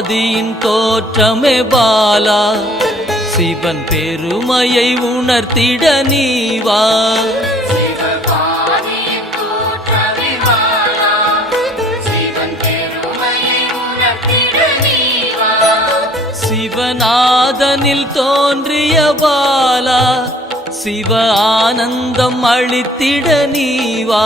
ஆதியின் தோற்றமே பாலா, சிவன் பெருமையை உணர்த்திட நீவா. சிவநாதனில் தோன்றிய பாலா, சிவ ஆனந்தம் அளித்திட நீவா.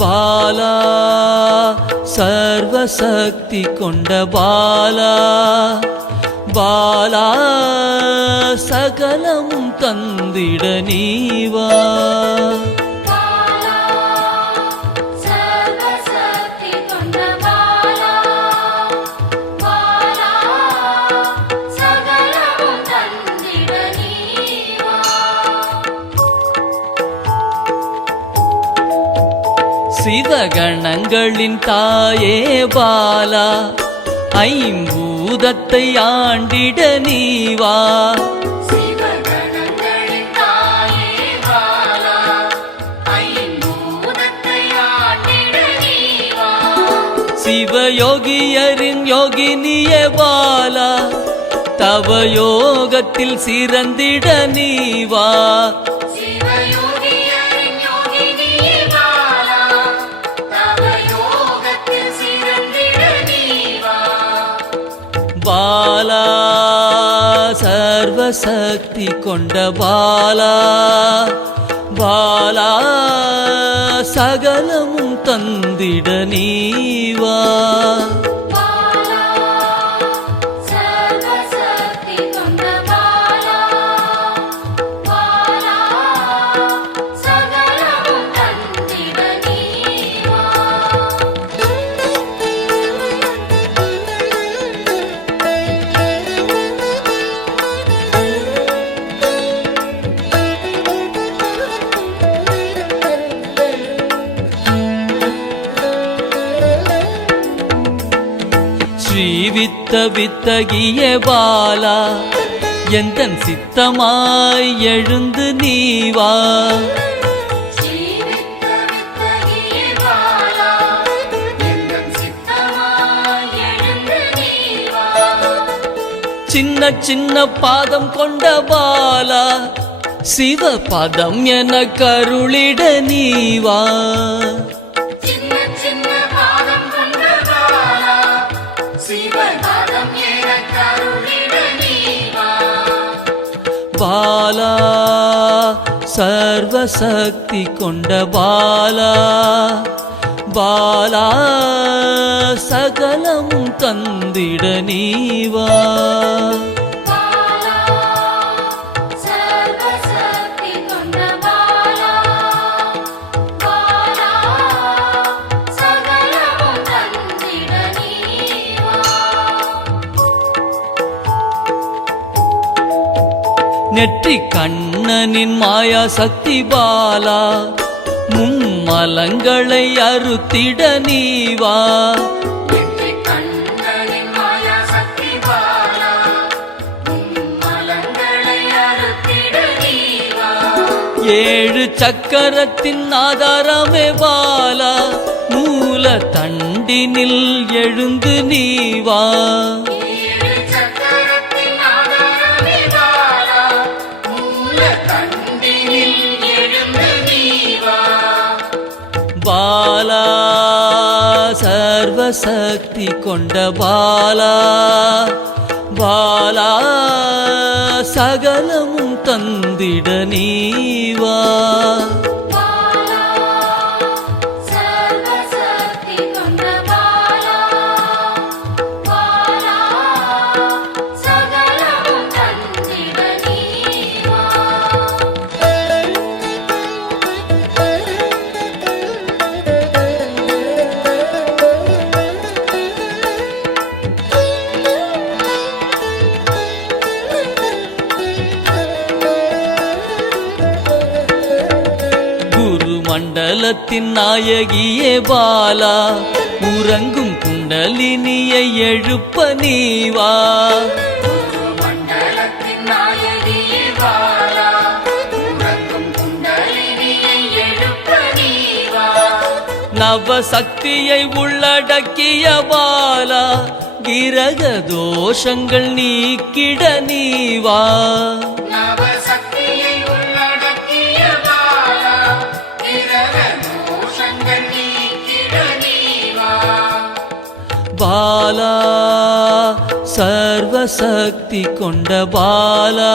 பாலா சர்வசக்தி கொண்ட பாலா, பாலா சகலமும் தந்திட நீவா. சிவகணங்களின் தாயே பாலா, ஐம்பூதத்தை ஆண்டிட நீவா. சிவயோகியரின் யோகினியே பாலா, தவ யோகத்தில் சிறந்திட நீவா. பாலா சர்வசக்தி கொண்ட பாலா, பாலா சகலமும் தந்திட நீவா. ஸ்ரீவித்த வித்தகிய பாலா, எந்தன் சித்தமாய் எழுந்து நீவா. சின்ன சின்ன பாதம் கொண்ட பாலா, சிவ பதம் என கருளிட நீவா. பாலா சர்வசக்தி கொண்ட பாலா, பாலா சகலமும் தந்திட நீவா. நெற்றி கண்ணனின் மாயா சக்தி பாலா, மும்மலங்களை அறுத்திட நீவா. ஏழு சக்கரத்தின் ஆதாரமே பாலா, மூல தண்டினில் எழுந்து நீவா. பாலா சர்வசக்தி கொண்ட பாலா, பாலா சகலமும் தந்திட நீவா. மண்டலத்தின் நாயகியே பாலா, உறங்கும் குண்டலினியை எழுப்ப நீவா. மண்டலத்தின் நாயகியே பாலா, நவசக்தியை உள்ளடக்கிய பாலா கிரக தோஷங்கள் நீக்கிட நீவா நவசக்தியை உள்ளடக்கிய பாலா கிரக தோஷங்கள் நீக்கிட நீவா பாலா சர்வசக்தி கொண்ட பாலா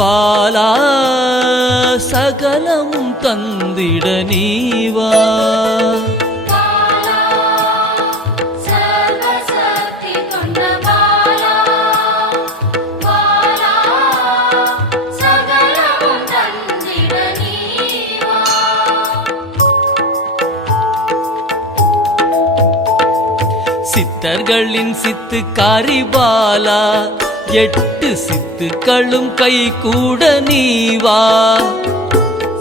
பாலா சகலமும் தந்திட நீவா பாலா சர்வசக்தி கொண்ட பாலா பாலா சகலமும் தந்திட நீவா சித்தர்களின் சித்துக்காரி பாலா 8 சித்துக்களும் கை கூட நீவா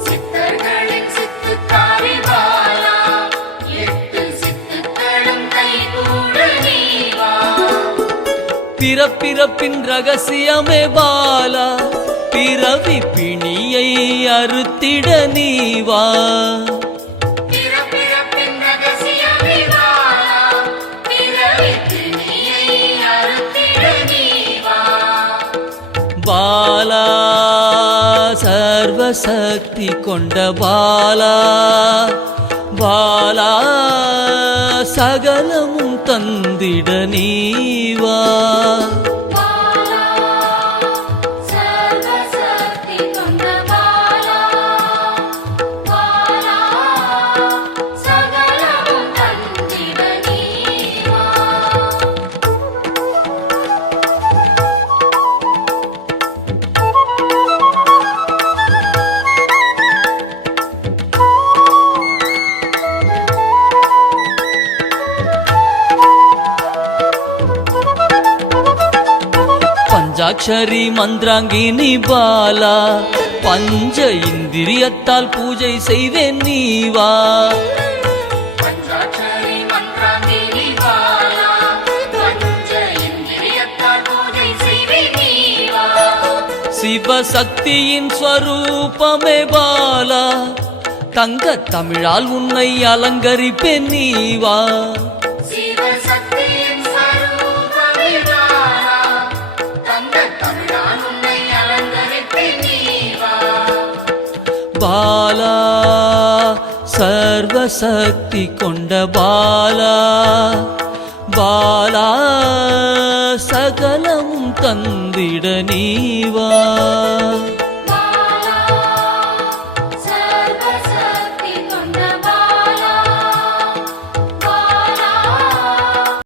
சித்தர்களின் சித்துக்காரி பாலா 8 சித்துக்களும் கைகூட நீவா பிறப்பிறப்பின் ரகசியமே பாலா பிறவி பிணியை அறுத்திட நீவா பிறப்பிறப்பின் ரகசியமே பாலா பிறவி பிணியை அறுத்திட நீவா பாலா சர்வசக்தி கொண்ட பாலா பாலா சகலமும் தந்திட நீவா பாலா சர்வசக்தி கொண்ட பாலா பாலா சகலமும் தந்திட நீவா பஞ்சாட்சரி மந்திராங்கினி பாலா பஞ்ச இந்திரியத்தால் பூஜை செய்வேன் நீவா பஞ்சாட்சரி மந்திராங்கினி பாலா பஞ்ச இந்திரியத்தால் பூஜை செய்வேன் நீவா சிவசக்தியின் ஸ்வரூபமே பாலா தங்க தமிழால் உன்னை அலங்கரிப்பேன் நீவா சிவசக்தியின் ஸ்வரூபமே பாலா தங்க தமிழால் உன்னை அலங்கரிப்பேன் நீவா பாலா சர்வசக்தி கொண்ட பாலா பாலா சகலமும் தந்திட நீவா